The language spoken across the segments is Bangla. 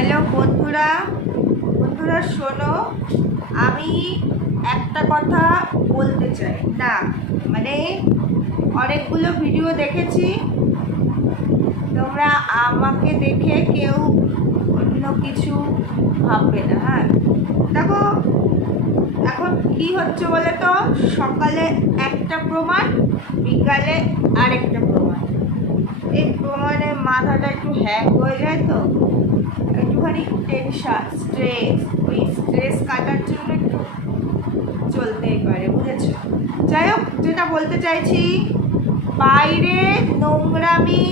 হ্যালো বন্ধুরা বন্ধুরা শোনো, আমি একটা কথা বলতে চাই। না মানে অনেকগুলো ভিডিও দেখেছি, তোমরা আমাকে দেখে কেউ অন্য কিছু ভাববে না। হ্যাঁ দেখো, এখন কি হচ্ছে বলে তো, সকালে একটা প্রমাণ, বিকালে আরেকটা প্রমাণ। এই প্রমাণে মাথাটা একটু হ্যাং হয়ে যায়, তো একটুখানি টেনশন, স্ট্রেস, ওই স্ট্রেস কাটার জন্য একটু চলতেই পারে, বুঝেছো? যাই হোক, যেটা বলতে চাইছি, বাইরে নোংরামি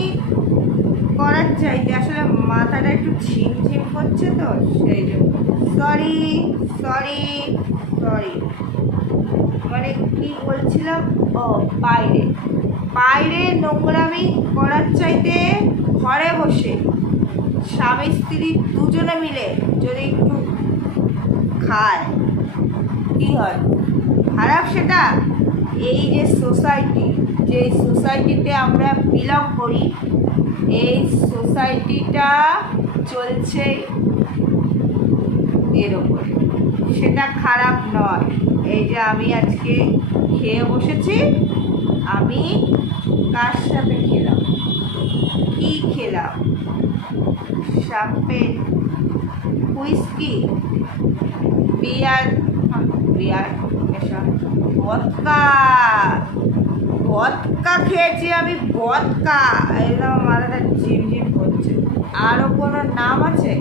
করার চাইতে আসলে মাথাটা একটু ঝিমঝিম করছে, তো সেই জন্য সরি সরি সরি। মানে কি বলছিলাম, ও বাইরে বাইরে নোংরামি করার চাইতে ঘরে বসে স্বামী স্ত্রী দুজনে মিলে যদি একটু খায় কি হয়? খারাপ সেটা? এই যে সোসাইটি, যে সোসাইটিতে আমরা বিলং করি, এই সোসাইটিটা চলছে এর ওপরে, সেটা খারাপ নয়। এই যে আমি আজকে খেয়ে বসেছি, আমি কার সাথে খেলাম, কি খেলাম? শ্যাম্পেন, হুইস্কি, বিয়ার, বিয়ার ভদকা, ভদকা খেয়েছি আমি, ভদকা। একদম মাথাটা ঝিমঝিম করছে। আরও কোনো নাম আছে?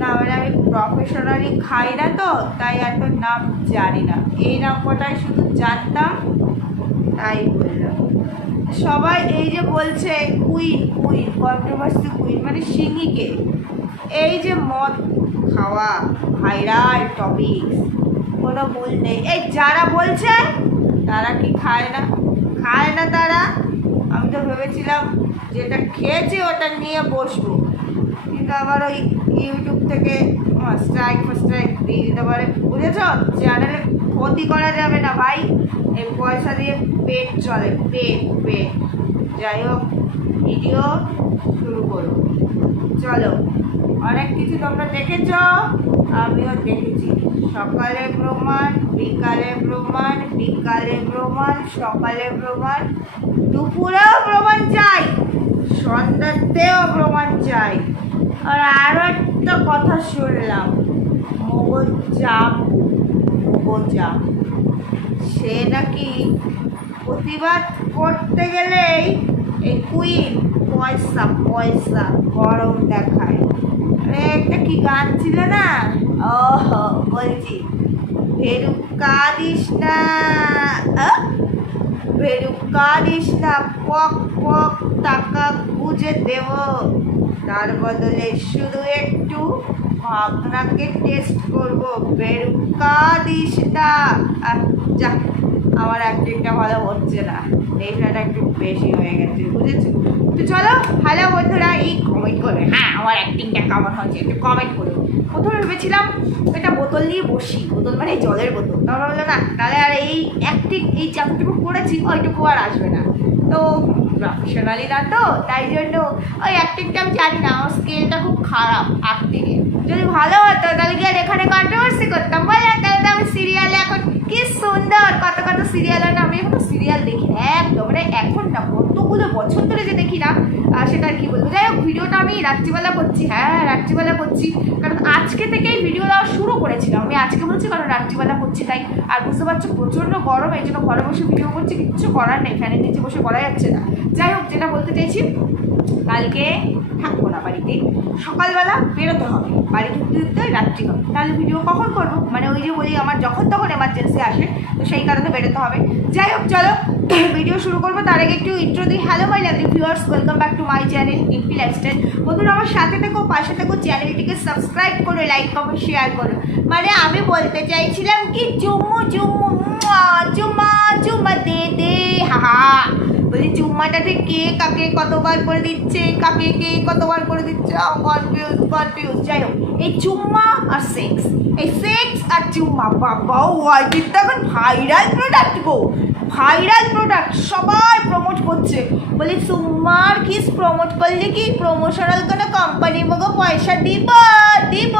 না মানে আমি প্রফেশনালি খাই না, তো তাই এত নাম জানি না। এই নাম কটাই শুধু জানতাম, তাই বললাম। সবাই এই যে বলছে কুইন কুইন, কন্ট্রোভার্সি কুইন, মানে সিঙ্গিকে এই যে মদ খাওয়া ভাইরাল টপিক, কোনো ভুল নেই। এই যারা বলছে তারা কি খায় না? খায় না তারা। আমি তো ভেবেছিলাম যেটা খেয়েছি ওটা নিয়ে বসবো, কিন্তু আবার ওই ইউটিউব থেকে স্ট্রাইক দিয়ে দিতে পারে, বুঝেছ? চ্যানেলে ক্ষতি করা যাবে না ভাই, এই পয়সা দিয়ে পেট চলে, পেট পেট। যাই হোক, ভিডিও শুরু করো, চলো। অনেক কিছু তোমরা দেখেছ, আমিও দেখেছি। সকালে প্রমাণ, বিকালে প্রমাণ, বিকালে প্রমাণ, সকালে প্রমাণ, দুপুরেও প্রমাণ চাই, সন্ধ্যাতেও প্রমাণ চাই। আর আরও একটা কথা শুনলাম, মগজাম, সে নাকি প্রতিবাদ করতে গেলেই এই কুইন পয়সা পয়সা গরম দেখায়। একটা কি গান ছিল না, বলছি, ভেরুকা দিস না, ভেরুকা দিস না, পক পক টাকা বুঝে দেব, তার বদলে শুধু একটু ভাবনাকে টেস্ট করব, বেরুকা দিস না। যা, আমার অ্যাক্টিংটা ভালো হচ্ছে না, নেশাটা একটু বেশি হয়ে গেছে, বুঝেছো? তো চলো, হ্যালো বন্ধুরা, এই কমেন্ট করবে, হ্যাঁ আমার অ্যাক্টিংটা কেমন হয়েছে একটু কমেন্ট করবে। প্রথমে ভেবেছিলাম একটা বোতল নিয়ে বসি, বোতল মানে জলের বোতল, তারপর বললো না, তাহলে আর এই অ্যাক্টিং এই যতটুকু করেছি ওইটুকু আর আসবে না, তো প্রফেশনালি না, তো তাই জন্য ওই অ্যাক্টিংটা আমি জানি না, আমার স্কেলটা খুব খারাপ অ্যাক্টিংয়ে। যদি ভালো হতো তাহলে কি আর এখানে কন্ট্রোভার্সি করতাম, বলে? তাহলে তো আমি সিরিয়ালে এখন কি সুন্দর কত কত সিরিয়াল হয় না, আমি এখন সিরিয়াল দেখি একদম, মানে এখন না, কতগুলো বছর ধরে যে দেখি না, সেটা আর কি বলবো। যাই হোক, ভিডিওটা আমি রাত্রিবেলা করছি, হ্যাঁ রাত্রিবেলা করছি, কারণ আজকে থেকেই ভিডিও দেওয়া শুরু করেছিলাম। আমি আজকে বলছি কারণ রাত্রিবেলা করছি তাই। আর বুঝতে পারছো প্রচণ্ড গরম, এই জন্য ঘরে বসে ভিডিও করছি, কিচ্ছু করার নেই, ফ্যানের নিচে বসে করা যাচ্ছে না। যাই হোক, যেটা বলতে চাইছি, কালকে থাকবো না বাড়িতে, সকালবেলা বেরোতে হবে, বাড়ি ঢুকতে ঢুকতে রাত্রি হবে, তাহলে ভিডিও কখন করবো? মানে ওই যে বলি, আমার যখন তখন এমার্জেন্সি আসে, তো সেই কারণে বেরোতে হবে। যাই হোক, চলো ভিডিও শুরু করবো। তার আগে একটু ইন্ট্রো দিই। Hello my lovely viewers, welcome back to my channel Dimpi lifestyle. বন্ধুরা আমার সাথে থেকো, পাশে থেকো, চ্যানেলটিকে সাবস্ক্রাইব করো, লাইক কমেন্ট শেয়ার করো। মানে আমি বলতে চাইছিলাম কি, চুম্মু চুম্মু চুম্মা চুম্মা দে দে, হা, বলি চুম্মাটাতে কে কাকে কতবার করে দিচ্ছে, কাকে কে কতবার করে দিচ্ছে, কনফিউজ। যাই হোক, এই চুম্মা আর সেক্স, এই সেক্স আর চুম্মা, বাবা ওয়াইটিতে এখন ভাইরাল প্রোডাক্ট গো, ভাইরাল প্রোডাক্ট সবাই প্রমোট করছে। বলি চুম্মার কিস প্রমোট করলে কি প্রমোশনাল কোনো কোম্পানি মগো পয়সা দিব দিব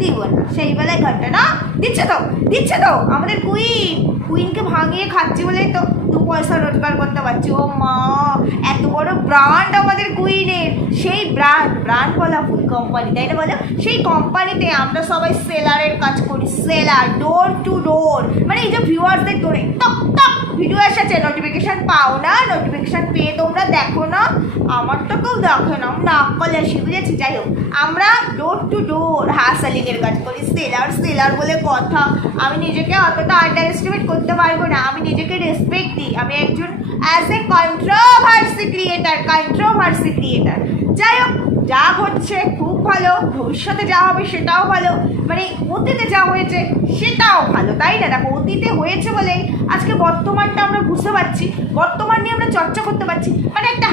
দিব না, সেই বেলায় ঘন্টা না দিচ্ছে তো আমাদের কুইনকে ভাঙিয়ে খাচ্ছি বলেই তো 2 পয়সা রোজগার করতে পারছি। ও মা, এত বড় ব্র্যান্ড আমাদের কুইনের, সেই ব্র্যান্ড বলা ফুল কোম্পানি, তাই না বলো? সেই কোম্পানিতে আমরা সবাই সেলারের কাজ করি, সেলার, ডোর টু ডোর, মানে এই যে ভিউয়ার্সদের ডোরে টক টক ভিডিও এসেছে, নোটিফিকেশান পাও না, নোটিফিকেশান পেয়ে তোমরা দেখো না, আমার তো কেউ দেখে না, না কলে এসে বুঝেছি। যাই হোক, আমরা ডোর টু ডোর হাসেলিংয়ের কাজ করি, সেলার বলে কথা। আমি নিজেকে অতটা আন্ডার এস্টিমেট করতে পারবো না, আমি নিজেকে রেসপেক্ট দিই, আমি একজন অ্যাজ এ কন্ট্রোভার্সি ক্রিয়েটার। যাই হোক, যা হচ্ছে খুব ভালো, ভবিষ্যতে যা হবে সেটাও ভালো, মানে অতীতে যা হয়েছে সেটাও ভালো, তাই না? দেখো, অতীতে হয়েছে বলেই আজকে বর্তমানটা আমরা বুঝতে পারছি, বর্তমান নিয়ে আমরা চর্চা করতে পারছি। মানে একটা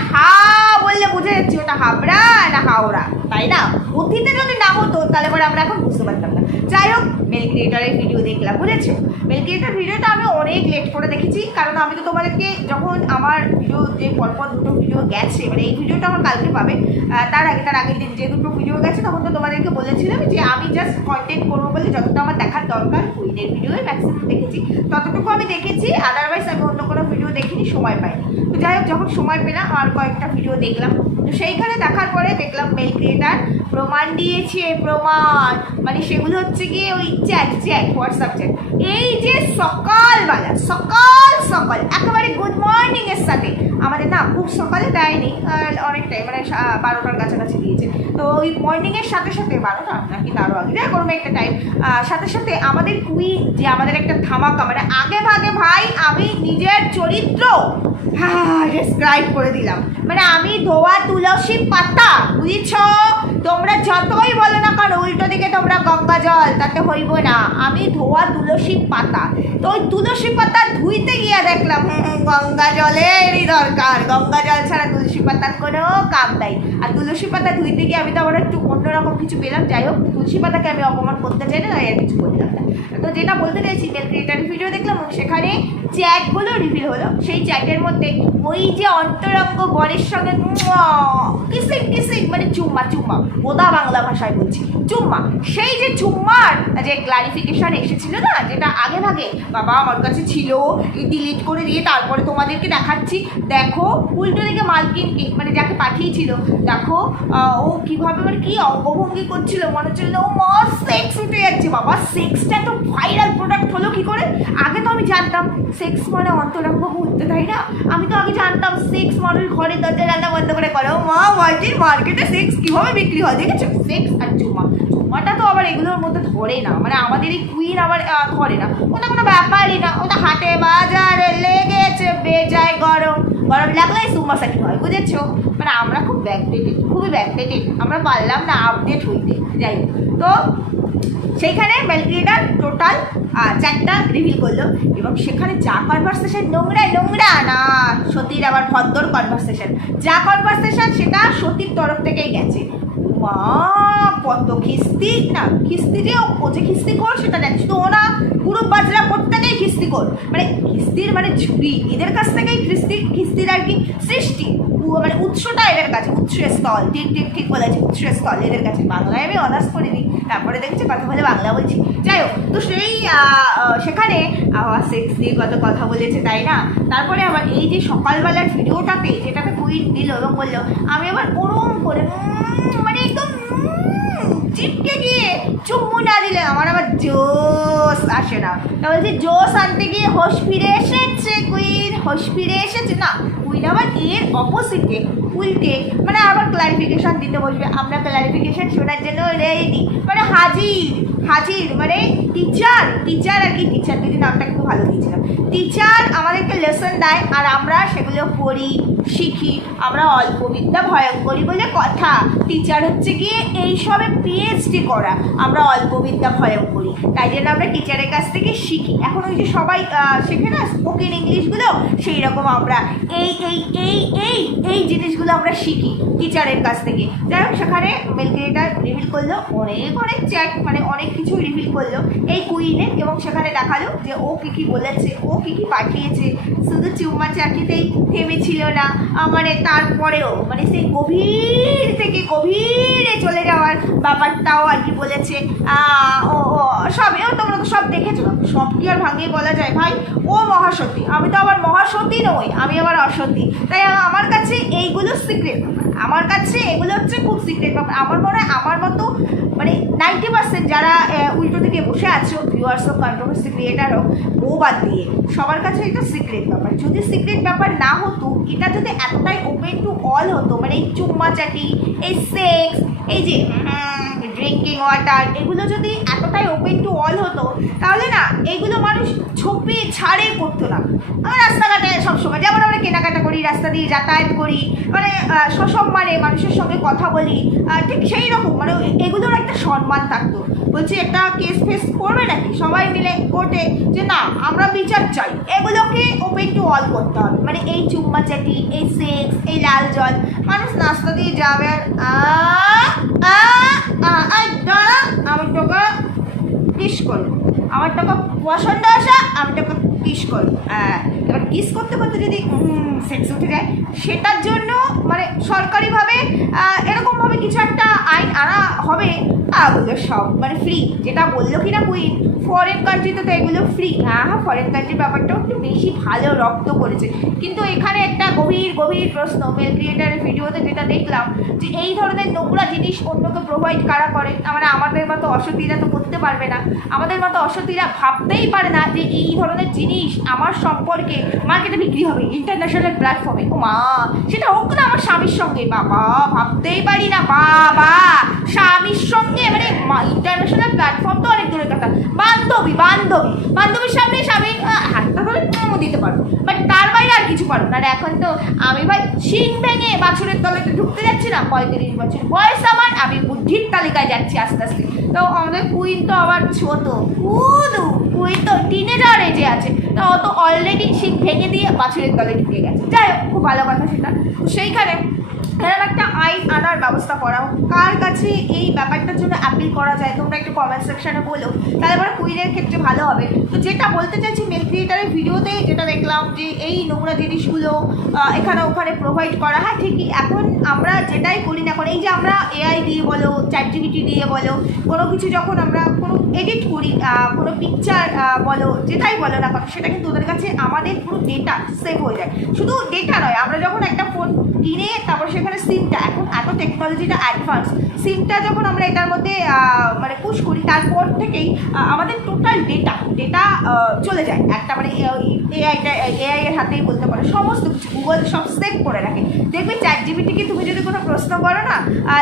বললে বুঝে যাচ্ছি ওটা হাবড়া না হাওড়া, তাই না? অতীতে যদি না হতো তাহলে পরে আমরা এখন বুঝতে পারতাম না। যাই হোক, মেল ক্রিয়েটারের ভিডিও দেখলাম, বুঝেছো? মেল ক্রিয়েটার ভিডিওটা আমি অনেক লেট করে দেখেছি, কারণ আমি তো তোমাদেরকে যখন আমার ভিডিও যে পরপর 2টো ভিডিও গেছে, মানে এই ভিডিওটা আমার কালকে পাবে, তার আগের দিন যে 2টো ভিডিও গেছে তখন তো তোমাদেরকে বলেছিলাম যে আমি জাস্ট কন্টেন্ট করবো বলে যতটা আমার দেখার দরকার কুইনের ভিডিওই ম্যাক্সিমাম দেখেছি, ততটুকু আমি দেখেছি, আদারওয়াইজ আমি অন্য কোনো ভিডিও দেখিনি, সময় পাইনি। তো যাই হোক, যখন সময় পেলাম আর কয়েকটা ভিডিও দেখলাম, তো সেইখানে দেখার পরে দেখলাম মেল ক্রিয়েটার প্রমাণ দিয়েছে, প্রমাণ মানে সেগুলো হচ্ছে গিয়ে ওই চ্যাট হোয়াটসঅ্যাপ চ্যাট, এই যে সকালবেলা সকাল একেবারে গুড মর্নিং এর সাথে, আমাদের না খুব সকালে দেয়নি, অনেকটাই মানে 12টার কাছাকাছি দিয়েছে, তো ওই মর্নিংয়ের সাথে 12টা নাকি তারও আগে, যাই কোনো একটা টাইম, সাথে আমাদের কুইন যে আমাদের একটা ধামাকা, মানে আগে ভাগে ভাই আমি নিজের চরিত্র ডেসক্রাইব করে দিলাম, মানে আমি ধোয়া তুলসী পাতা, বুঝেছ? তোমরা যতই বলো না কারণ উল্টো দিকে তোমরা গঙ্গা জল, তাতে হইব না, আমি ধোয়া তুলসী পাতা। তো ওই তুলসী পাতা ধুইতে গিয়ে দেখলাম গঙ্গা জলেরই দরকার, গঙ্গা জল ছাড়া তুলসী পাতার কোনো কাম নাই, আর তুলসী পাতা ধুইতে গিয়ে আমি তো আবার একটু অন্যরকম কিছু পেলাম। যাই হোক, তুলসী পাতাকে আমি অপমান করতে চাই না, তাই আর কিছু বললাম না। তো যেটা বলতে চাইছি, মেল ক্রিয়েটারের ভিডিও দেখলাম, সেখানে চ্যাটগুলো রিভিল হলো, সেই চ্যাটের মধ্যে ওই যে অন্তরঙ্গ বরের সঙ্গে কিসিং মানে চুম্মা, ওদা বাংলা ভাষায় বলছি চুম্মা, সেই যে চুম্মার যে ক্লারিফিকেশন এসেছিল না, যেটা আগে ভাগে বাবা আমার কাছে ছিল, ডিলিট করে দিয়ে তারপরে তোমাদেরকে দেখাচ্ছি, দেখো উল্টো দিকে মালকিনকে মানে যাকে পাঠিয়েছিল, দেখো ও কিভাবে মানে কি অঙ্গভঙ্গি করছিল, মনে হচ্ছিল ও মর সেক্স উঠে যাচ্ছে। বাবা, সেক্সটা তো ভাইরাল প্রোডাক্ট হলো কি করে? আগে তো আমি জানতাম সেক্স মানে অন্তরঙ্গ মুহূর্ত, তাই না? আমি তো আগে জানতাম সেক্স মানুষ ঘরে দরজা রান্না বন্ধ করে করো, মা বলছি মার্কেটে সেক্স কীভাবে বিক্রি হয়, দেখেছো? সেক্স আর চুম্মাটা তো আবার এগুলোর মধ্যে ধরে না, মানে আমাদের এই কুইন আবার ধরে না, ওটা কোনো ব্যাপারই না, ওটা হাটে বাজারে লেগেছে বেজায় গরম লাগলেই চুম্মা সেটিং হয়, বুঝেছো? মানে আমরা খুবই ব্যাকডেটেড, আমরা পারলাম না আপডেট হইতে। যাই হোক, তো সেইখানে মেল ক্রিয়েটার টোটাল 4টা রিভিল করলো, এবং সেখানে যা কনভারসেশন নোংরা না, সতীর আবার ভদ্র কনভারসেশন, যা কনভারসেশন সেটা সতীর তরফ থেকেই গেছে। মা কত খিস্তি না, খিস্তি যে ও যে খিস্তি কর সেটা জানিস তো, ওরা পুরো বাজরা প্রত্যেকেই খিস্তি কর, মানে খিস্তির মানে ঝুড়ি, এদের কাছ থেকেই খিস্তির আর কি সৃষ্টি, মানে উৎসটা এদের কাছে, উৎসস্থল, ঠিক বলেছে, উৎসস্থল এদের কাছে। বাংলায় আমি অনার্স করিনি, তারপরে দেখছি কথা বলে বাংলা বলছি। যাই হোক, তো সেখানে সেক্স দিয়ে কত কথা বলেছে, তাই না? তারপরে আবার এই যে সকালবেলার ভিডিওটাতে যেটাতে কুইন দিল এবং বললো, আমি আবার ওরম করে মানে একদম চিপকে গিয়ে চুম্বু না দিলে আমার আবার জোশ আসে না, তা বলছি জোশ আনতে গিয়ে হোশ ফিরে এসেছে কুইন, হোশ ফিরে এসেছে না, কুইন আবার এর অপোজিটে উল্টে মানে আবার ক্লারিফিকেশন দিতে বসবে। আমরা ক্লারিফিকেশন শোনার জন্য রেডি, মানে হাজির মানে টিচার আর কি, টিচার দিদি নামটা একটু ভালো দিয়েছিলাম, টিচার আমাদেরকে লেসন দেয় আর আমরা সেগুলো পড়ি শিখি, আমরা অল্প বিদ্যা ভয়ঙ্করী বলে কথা, টিচার হচ্ছে গিয়ে এইসবে পিএইচডি করা, আমরা অল্প বিদ্যা ভয়ঙ্করী, তাই জন্য আমরা টিচারের কাছ থেকে শিখি। এখন ওই যে সবাই শেখে না স্পোকেন ইংলিশগুলো, সেই রকম আমরা এই জিনিসগুলো আমরা শিখি টিচারের কাছ থেকে। যাই হোক, সেখানে মেল ক্রিয়েটার রিভিল করলো অনেক চ্যাট, মানে অনেক কিছু রিভিল করলো এই কুইনের, এবং সেখানে দেখালো যে ও কী বলেছে, ও কী পাঠিয়েছে। শুধু চুম্মা চাকরিতেই থেমেছিল না, মানে তারপরেও মানে সেই গভীরে চলে যাওয়ার ব্যাপারটাও আর কি বলেছে। ও ও সবও তোমরা তো সব দেখেছো, সব কি আর ভাঙিয়ে বলা যায় ভাই? ও মহাসতী, আমি তো আবার মহাসতী নই, আমি আবার অসতী। তাই আমার কাছে এইগুলো সিক্রেট ব্যাপার, আমার কাছে এগুলো হচ্ছে খুব সিক্রেট ব্যাপার। আমার মনে হয় আমার মতো মানে 90% যারা উল্টো দিকে বসে আছো, ভিউয়ার্স হোক, কন্ট্রোভার্সি ক্রিয়েটার হোক, ও বাদ দিয়ে সবার কাছে এটা সিক্রেট ব্যাপার। যদি সিক্রেট ব্যাপার না হতো, এটা যদি এতটাই ওপেন টু অল হতো, মানে এই চুম্মাচাটি, এই সেক্স, এই যে ড্রিঙ্কিং ওয়াটার, এগুলো যদি এতটাই ওপেন টু অল হতো, তাহলে না এইগুলো মানুষ ঝোপে ছাড়ে করতো না। আমরা রাস্তাঘাটে সবসময় যেমন আমরা কেনাকাটা করি, রাস্তা দিয়ে যাতায়াত করি, মানে সসম্মানে মানুষের সঙ্গে কথা বলি, ঠিক সেই রকম মানে এগুলোর একটা সম্মান থাকতো। বলছি একটা কেস ফেস করবে নাকি সবাই মিলে কোর্টে, যে না আমরা বিচার চাই, এগুলোকে ওপেন টু অল করতে হবে। মানে এই চুম্মাচাটি, এই সেক্স, এই লাল জল, মানুষ রাস্তা দিয়ে যাবে আর দাঁড়া আমি তোকে কিস করবো, আমার টাকা পছন্দ আসা, আমি টাকা কিস করবো। এবার কিস করতে করতে যদি সেক্স উঠে যায়, সেটার জন্য মানে সরকারিভাবে এরকমভাবে কিছু একটা আইন আনা হবে, ওগুলো সব মানে ফ্রি। যেটা বললো কি না কুইন, ফরেন কান্ট্রিতে তো এগুলো ফ্রি। হ্যাঁ, ফরেন কান্ট্রির ব্যাপারটাও একটু বেশি ভালো রক্ত করেছে। কিন্তু এখানে একটা গভীর গভীর প্রশ্ন, মেল ক্রিয়েটারের ভিডিওতে যেটা দেখলাম, যে এই ধরনের নোংরা জিনিস অন্যকে প্রোভাইড কারা করে? মানে আমাদের মতো অসতীরা তো করতে পারবে না, আমাদের মতো অসতীরা ভাবতেই পারে না যে এই ধরনের জিনিস আমার সম্পর্কে মার্কেটে বিক্রি হবে ইন্টারন্যাশনাল প্ল্যাটফর্মে। ও মা, সেটা হোক না আমার স্বামীর সঙ্গে, বাবা ভাবতেই পারি না, বাবা স্বামীর সঙ্গে মানে ইন্টারন্যাশনাল প্ল্যাটফর্ম তো অনেক দূরের কথা, বান্ধবীর সামনে স্বামী হাতটা ধরে দিতে পারবো, বাট তার বাইরে আর কিছু পারবো না। আর এখন তো আমি ভাই শিং ভেঙে বাছুরের তলাতে ঢুকতে যাচ্ছি না, 35 বছর বয়স আমার, আমি বুদ্ধির তালিকায় যাচ্ছি আস্তে আস্তে। তো আমাদের কুইন তো আবার ছোট, কুইন তো টিনেজার এজে আছে, তো ও তো অলরেডি শিং ভেঙে দিয়ে বাছুরের তলে ঢুকে গেছে। যাই হোক, খুব ভালো কথা সেটা। সেইখানে এরকম একটা আইন আনার ব্যবস্থা করা হোক। কার কাছে এই ব্যাপারটার জন্য অ্যাপিল করা যায় তোমরা একটু কমেন্ট সেকশনে বলো, তাহলে পরে কুইনের ক্ষেত্রে ভালো হবে। তো যেটা বলতে চাইছি, মেল ক্রিয়েটারের ভিডিওতে যেটা দেখলাম যে এই নোংরা জিনিসগুলো এখানে ওখানে প্রোভাইড করা, হ্যাঁ ঠিকই। এখন আমরা যেটাই করি না এখন, এই যে আমরা এআই দিয়ে বলো, চ্যাটজিপিটি দিয়ে বলো, কোনো কিছু যখন আমরা কোনো এডিট করি, কোনো পিকচার বলো, যেটাই বলো না কেন, সেটা কিন্তু ওদের কাছে আমাদের পুরো ডেটা সেভ হয়ে যায়। শুধু ডেটা নয়, আমরা যখন একটা ফোন কিনে তারপর সেখানে সিমটা, এখন এত টেকনোলজিটা অ্যাডভান্স, সিমটা যখন আমরা এটার মধ্যে মানে পুশ করি, তারপর থেকেই আমাদের টোটাল ডেটা চলে যায় একটা মানে এআই এর হাতেই বলতে পারে, সমস্ত কিছু গুগল সব সেভ করে রাখে। দেখবে চ্যাটজিপিটিকে তুমি যদি কোনো প্রশ্ন করো না,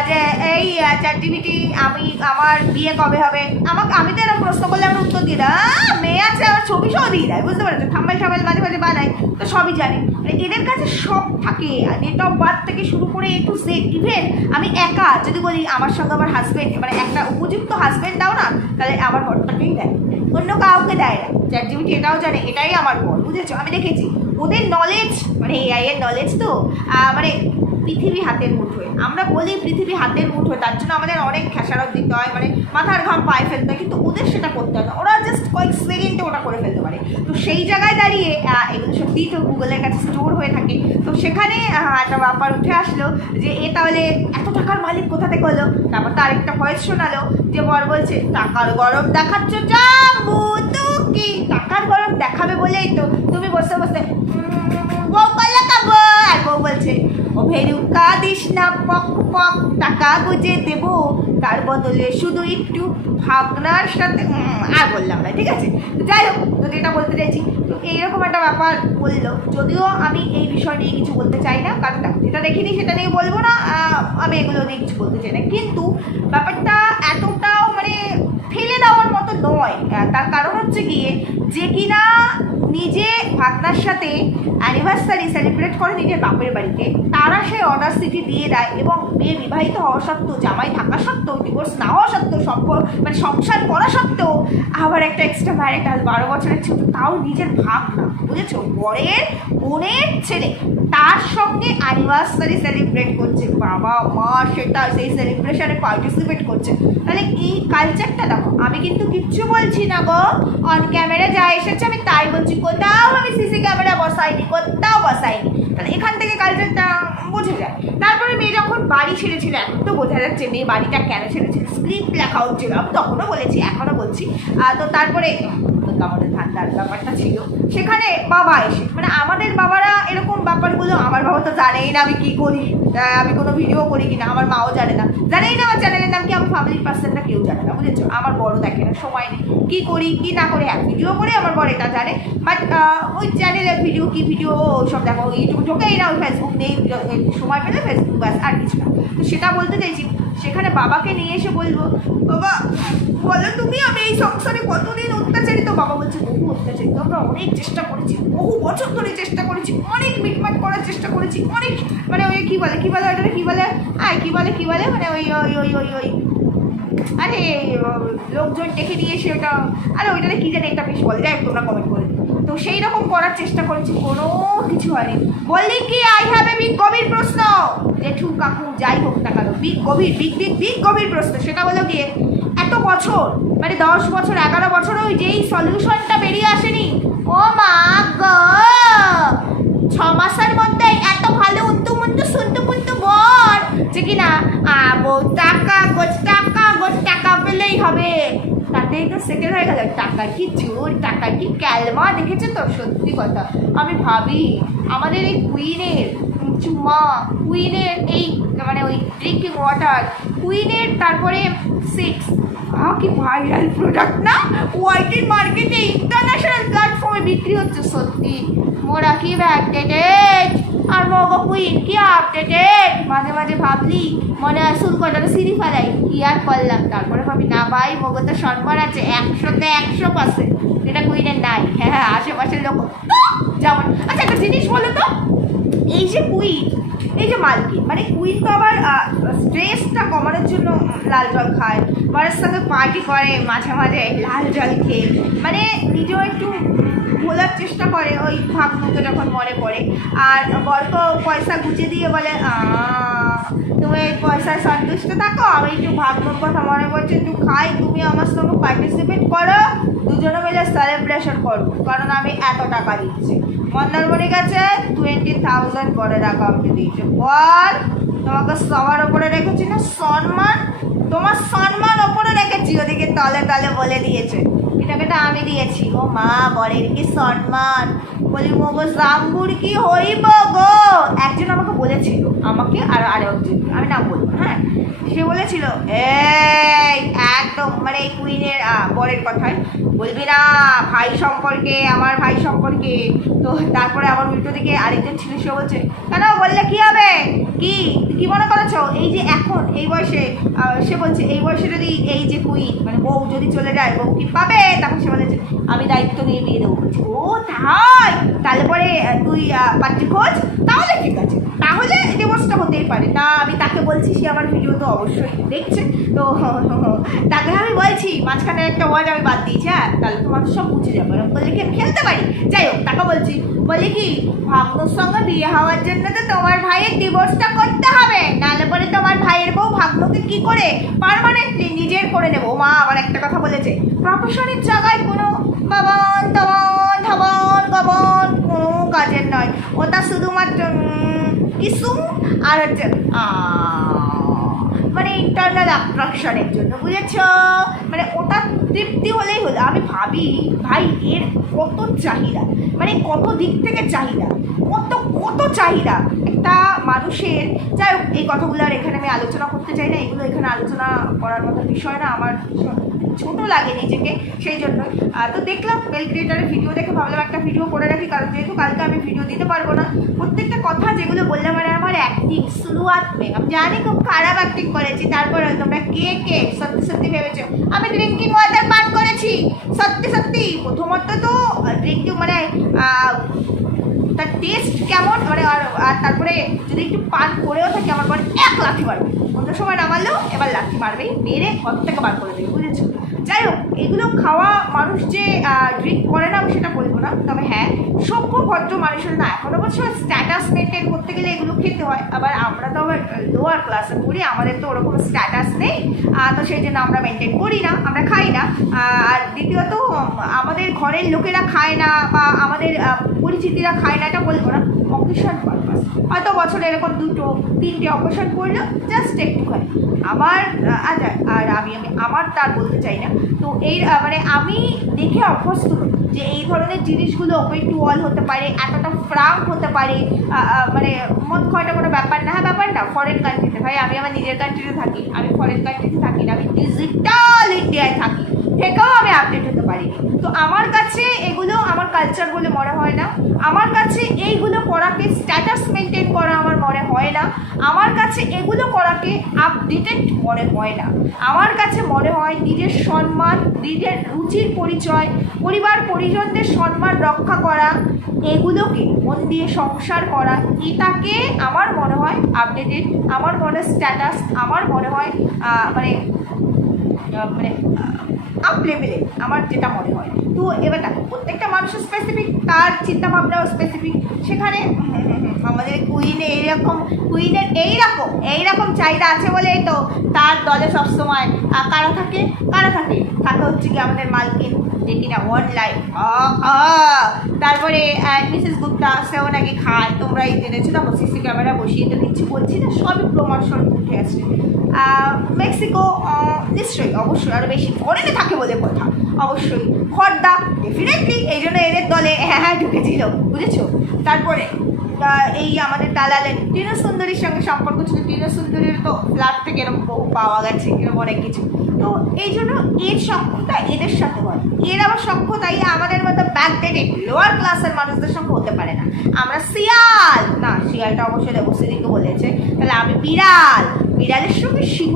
যে এই চ্যাটজিপিটি আমার বিয়ে কবে হবে, আমি তো এরকম প্রশ্ন করলে আমরা উত্তর দিয়ে দেয়, মেয়ে আছে, আমার ছবি সহ দিয়ে দেয়, বুঝতে পারছো? থাম্বাইল মাঝে মাঝে বানায়, তো সবই জানি। মানে এদের কাছে সব থাকে, ডেট অফ বার্থ থেকে শুরু করে A to Z। ইভেন আমি একা যদি বলি আমার সঙ্গে আমার হাজব্যান্ড, মানে একটা উপযুক্ত হাজব্যান্ড দাও না, তাহলে আমার ঘরটাকেই দেয়, অন্য কাউকে দেয় না। চ্যাটজিপিটি এটাও জানে এটাই আমার ঘর, বুঝেছো? আমি দেখেছি ওদের নলেজ, মানে এআই এর নলেজ তো মানে পৃথিবী হাতের মুঠোয়। আমরা বলি পৃথিবী হাতের মুঠোয়, তার জন্য আমাদের অনেক খেসারত দিতে হয়, মানে মাথার ঘাম পায়ে ফেলতে হয়, কিন্তু ওদের সেটা করতে হয় না, ওরা জাস্ট কয়েক সেকেন্ডে ওটা করে ফেলতে পারে। তো সেই জায়গায় দাঁড়িয়ে এগুলো সত্যিই তো গুগলের কাছে স্টোর হয়ে থাকে। তো সেখানে একটা ব্যাপার উঠে আসলো যে এ তাহলে এত টাকার মালিক কোথা থেকে হলো। তারপর তো আরেকটা ভয়েস শোনালো যে বর বলছে টাকার গরম দেখাচ্ছ, যাবো তো কি টাকার গরম দেখাবে বলেই তো তুমি বসে বসে বউ পাল্লা খাবো। আর বউ বলছে ও ভেরুকা দিস না, পক পক টাকা গুজে দেবো, তার বদলে শুধু একটু ভাবনার সাথে। আর বললাম না, ঠিক আছে? যাই হোক, তো যেটা বলতে চাইছি, তো এইরকম একটা ব্যাপার বললো। যদিও আমি এই বিষয় নিয়ে কিছু বলতে চাই না, কারণ যেটা দেখিনি সেটা নিয়ে বলবো না, আমি এগুলো নিয়ে কিছু বলতে চাই না। কিন্তু ব্যাপারটা এতটাও মানে ফেলে দেওয়ার মতো নয়। তার কারণ হচ্ছে গিয়ে যে কিনা নিজে ভাগনার সাথে অ্যানিভার্সারি সেলিব্রেট করে নিজের বাপের বাড়িতে, তারা সেই অর্ডার সিটি দিয়ে দেয়, এবং মেয়ে বিবাহিত হওয়া সত্ত্বেও, জামাই থাকা সত্ত্বেও, ডিভোর্স না হওয়া সত্ত্বেও, মানে সংসার করা সত্ত্বেও আবার একটা এক্সট্রা ম্যারিটাল 12 বছরের ছোট, তাও নিজের ভাগনা, বুঝেছো? বরের বোনের ছেলে, তার সঙ্গে অ্যানিভার্সারি সেলিব্রেট করছে, বাবা মা সেটা সেই সেলিব্রেশনে পার্টিসিপেট করছে। তাহলে এই কালচারটা দেখো। আমি কিন্তু কিচ্ছু বলছি না গো, অন ক্যামেরা যা এসেছে আমি তাই বলছি, কোথাও আমি সিসি ক্যামেরা বসাইনি, কোথাও বসাইনি। মানে এখান থেকে কালচারটা বোঝা যায়। তারপরে মেয়ে যখন বাড়ি ছেড়েছিল, এখন তো বোঝা যাচ্ছে মেয়ে বাড়িটা কেন ছেড়েছিল, স্ক্রিপ্ট লেখা হচ্ছিল, আমি তখনও বলেছি এখনও বলছি। তো তারপরে আমাদের ধান্দার ব্যাপারটা ছিল, সেখানে বাবা এসে মানে আমাদের বাবারা এরকম ব্যাপারগুলো, আমার বাবা তো জানেই না আমি কী করি, আমি কোনো ভিডিও করি কিনা, আমার মাও জানে না, জানেই না আমার চ্যানেলের নাম কি, আমার ফ্যামিলির পার্সনটা কেউ জানে না, বুঝেছো। আমার বড় দেখে না, সময় নেই, কী করি কী না করে, হ্যাঁ ভিডিও করে আমার বড় এটা জানে, বাট ওই চ্যানেলের ভিডিও কী ভিডিও সব দেখো, ইউটিউব ঢোকেই না, ওই ফেসবুক নেই, সময় পেলে ফেসবুক ব্যাস, আর কিছু না। তো সেটা বলতে চাইছি, সেখানে বাবাকে নিয়ে এসে বলবো, বাবা বলো তুমি আমি এই সংসারে কতদিন অত্যাচারিত। বাবা বলছে বহু অত্যাচারিত, আমরা অনেক চেষ্টা করেছি, বহু বছর ধরে চেষ্টা করেছি, অনেক মিটমাট করার চেষ্টা করেছি, অনেক মানে ওই কী বলে ওটা কী বলে কী বলে মানে ওই ওই ওই ওই ওই আরে লোকজন ডেকে নিয়ে এসে ওটা, আরে ওইটাতে কী জানি একটা বেশ বলে, যাই তোমরা কমেন্ট করে। তো সেই রকম করার চেষ্টা করেছি, কোনো কিছু হয়নি। বললি কি আই হ্যাভ এ বিগ গভীর প্রশ্ন, জেঠু কাকু যাই হোক না কেন, বিগ গভীর বিগ গভীর প্রশ্ন। সেটা হলো গিয়ে এত বছর মানে 10 বছর 11 বছর ওই যেই সলিউশনটা বেরিয়ে আসেনি, ও মা গো 6 মাসের মধ্যে এত ভালো উত্তমন্ত সুন্দর বর যে কিনা টাকা পেলেই হবে, তাতেই তো সেকেন্ড হয়ে গেল। টাকা কি জোর, টাকা কি ক্যালমা, দেখেছো তো? সত্যি কথা আমি ভাবি আমাদের এই কুইনের চুমা, কুইনের এই মানে ওই ড্রিঙ্কিং ওয়াটার, কুইনের তারপরে 6 কি ভাইরাল প্রোডাক্ট না, ওয়াইটির মার্কেটে ইন্টারন্যাশনাল প্ল্যাটফর্মে বিক্রি হচ্ছে। সত্যি মোরা কি আপডেটেড, আর মগো কুইন কি আপডেটেড। মাঝে মাঝে ভাবলি মনে হয় শুরু করাটা সিঁড়ি ফেলাই, কি আর করলাম। তারপরে ভাবি না ভাই মগো তো সম্মান আছে 100-তে 100%, যেটা কুইনের নাই। হ্যাঁ আশেপাশের লোক যেমন। আচ্ছা একটা জিনিস বলো তো, এই যে কুইন, এই যে মালকিন মানে কুইন তো আবার স্ট্রেসটা কমানোর জন্য লাল জল খায়, বরের সঙ্গে পার্টি করে মাঝে মাঝে লাল জল খেয়ে, মানে নিজেও একটু ভোলার চেষ্টা করে ওই ভাবনাকে যখন মনে পড়ে। আর বরকে পয়সা গুছিয়ে দিয়ে বলে তুমি এই পয়সায় সন্তুষ্ট থাকো, আমি একটু ভাবনার কথা মনে পড়ছে, একটু খাই, তুমি আমার সঙ্গে পার্টিসিপেট করো, দুজনে মিলে সেলিব্রেশন করবো, কারণ আমি এত টাকা দিচ্ছি। মন্দারমণি গেছে 20,000 বরের অ্যাকাউন্টে দিয়েছে। বল তোমাকে সবার ওপরে রেখেছি না সম্মান, তোমার সম্মান ওপরে রেখেছি, ওদিকে তলে তলে বলে দিয়েছে এটাকে আমি দিয়েছি। ও মা বরের কি সম্মান, বলি মগো রামপুর কি হইব গো। একজন আমাকে বলেছিল, আমাকে আর একজন, আমি নাম বলবো হ্যাঁ, সে বলেছিল এই একদম মানে এই কুইনের বরের কথায় বলবি না ভাই সম্পর্কে, আমার ভাই সম্পর্কে। তো তারপরে আমার উল্টো দিকে আরেকজন ছিল, সে বলছে কেন বললে কি হবে, কি মনে করেছো এই যে এখন এই বয়সে, সে বলছে এই বয়সে যদি এই যে কুইন মানে বউ যদি চলে যায় বউ কি পাবে, তখন সে বলেছে আমি দায়িত্ব নিয়ে দিয়ে দেবো। ও তাই, তাহলে পরে তুই পাত্রী খোঁজ, তাহলে ঠিক আছে, তাহলে ডিভোর্সটা হতেই পারে। তা আমি তাকে বলছি, সে আমার ভিডিও তো অবশ্যই দেখছে, তো তাকে আমি বলছি মাঝখানে একটা ওয়ার্ড আমি বাদ দিয়েছি, হ্যাঁ তাহলে তোমার সব বুঝে যাবে, বললে কি আমি খেলতে পারি। যাই হোক তাকে বলছি, বলে কি ভাগ্নর সঙ্গে বিয়ে হওয়ার জন্য তো তোমার ভাইয়ের ডিভোর্সটা করতে হবে, নাহলে পরে তোমার ভাইয়ের বউ ভাগ্নকে কি করে পার্মানেন্টলি নিজের করে নেবো। মা আবার একটা কথা বলেছে, প্রফেশনের জায়গায় কোনো বাবন তবন ধাবন গবন কোনো কাজের নয়, ওটা শুধুমাত্র কিছু আর হচ্ছে মানে ইন্টারনাল অ্যাট্রাকশনের জন্য, বুঝেছ, মানে ওটা তৃপ্তি হলেই হলো। আমি ভাবি ভাই এর কত চাহিদা, মানে কত দিক থেকে চাহিদা, কত চাহিদা একটা মানুষের। যাই হোক এই কথাগুলো আর এখানে আমি আলোচনা করতে চাই না, এগুলো এখানে আলোচনা করার মতো বিষয় না, আমার ছোটো লাগে নিজেকে, সেই জন্য। তো দেখলাম মেল ক্রিয়েটারের ভিডিও দেখে ভাবলাম একটা ভিডিও করে রাখি, কারণ যেহেতু কালকে আমি ভিডিও দিতে পারবো না। প্রত্যেকটা কথা যেগুলো বললাম মানে আমার অ্যাক্টিং শুরুয়াত মে, আমি জানি খুব খারাপ অ্যাক্টিং করেছি, তারপরে তোমরা কে সত্যি ভেবেছো আমি ড্রিঙ্কিং ওয়াটার পান করেছি। সত্যি প্রথমত তো ড্রিঙ্কিং মানে তার টেস্ট কেমন মানে, আর তারপরে যদি একটু পান করেও থাকে আমার পরে 1 লাথি মারবে, অন্য সময় না মারলেও এবার লাথি মারবেই, মেরে ঘর থেকে বার করে দেবে, বুঝেছো। যাই হোক এগুলো খাওয়া মানুষ যে ড্রিঙ্ক করে না আমি সেটা বলবো না, তবে হ্যাঁ সভ্য ভদ্র মানুষের না এখন অবশ্য স্ট্যাটাস মেনটেন করতে গেলে এগুলো খেতে হয়। আবার আমরা তো আবার লোয়ার ক্লাসে পড়ি, আমাদের তো ওরকম স্ট্যাটাস নেই, তো সেই জন্য আমরা মেনটেন করি না, আমরা খাই না। আর দ্বিতীয়ত আমাদের ঘরের লোকেরা খায় না বা আমাদের পরিচিতিরা খায় না এটা বলবো না, অকেশন পারপাস, হয়তো বছরে এরকম 2-3টে অকেশন পড়লো, জাস্ট একটুখানি আমার আচ্ছা। আর আমি আমার তার বলতে চাই না। তো এই মানে আমি দেখে অভ্যস্ত যে এই ধরনের জিনিসগুলো ওপেন টু অল হতে পারে, এতটা ফ্রাঙ্ক হতে পারে, মানে মদ খাওয়াটা কোনো ব্যাপার না। হ্যাঁ ব্যাপার না, ফরেন কান্ট্রিতে ভাই, আমি আমার নিজের কান্ট্রিতে থাকি, আমি ফরেন কান্ট্রিতে থাকি না, আমি ডিজিটাল ইন্ডিয়ায় থাকি, থেকেও আমি আপডেট হতে পারি। তো আমার কাছে এগুলো আমার কালচার বলে মনে হয় না, আমার কাছে এইগুলো করাকে স্ট্যাটাস মেনটেন করা আমার মনে হয় না, আমার কাছে এগুলো করাকে আপডেটেড মনে হয় না। আমার কাছে মনে হয় নিজের সম্মান, নিজের রুচির পরিচয়, পরিবার পরিজনদের সম্মান রক্ষা করা, এগুলোকে মন দিয়ে সংসার করা, এটাকে আমার মনে হয় আপডেটেড, আমার মনে হয় স্ট্যাটাস, আমার মনে হয় মানে মানে আপ লেভেলে আমার যেটা মনে হয়। তো এবার দেখো, প্রত্যেকটা মানুষের স্পেসিফিক, তার চিন্তাভাবনাও স্পেসিফিক। সেখানে আমাদের কুইনের এইরকম চাহিদা আছে বলেই তো তার দলে সবসময় কারা থাকে হচ্ছে কি আমাদের মালকিন, যে কিনা ওয়ান লাইফ। তারপরে মিসেস গুপ্তা, সেও নাকি খায়, তোমরাই জেনেছো, দেখো সিসি ক্যামেরা বসিয়ে তো কিছু বলছি না, সবই প্রমাণ উঠে আসছে। মেক্সিকো নিশ্চয়ই, অবশ্যই আরও বেশি ফরেনে থাকে বলে কথা, অবশ্যই। খর্দা ডেফিনেটলি এই জন্য এদের দলে হ্যাঁ ঢুকেছিল, বুঝেছো। তারপরে এই আমাদের দালালের টিনা সুন্দরীর সঙ্গে সম্পর্ক ছিল, টিনা সুন্দরীর তো ফ্ল্যাট থেকে এরকম বহু পাওয়া গেছে, এরকম অনেক কিছু। তো এই জন্য এর সক্ষতা এদের সাথে হয়, এর আবার সক্ষতা আমাদের মতো ব্যাকডেটেড লোয়ার ক্লাসের মানুষদের সঙ্গে হতে পারে না। আমরা শিয়াল না, শিয়ালটা অবশ্যই দেবশ্রীকে বলেছে, তাহলে আমি বিড়ালের সঙ্গে সিংহ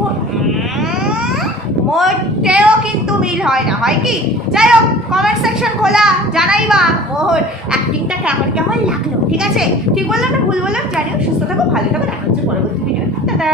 মোটেও কিন্তু মিল হয় না, হয় কি? যাই হোক, কমেন্ট সেকশন খোলা, জানাইবা মোর অ্যাক্টিংটা কেমন লাগলো, ঠিক আছে? ঠিক বললাম না ভুল বললাম, জানিও। সুস্থ থাকো, ভালো থাকো, দেখা হচ্ছে পরবর্তী ভিডিও। টাটা।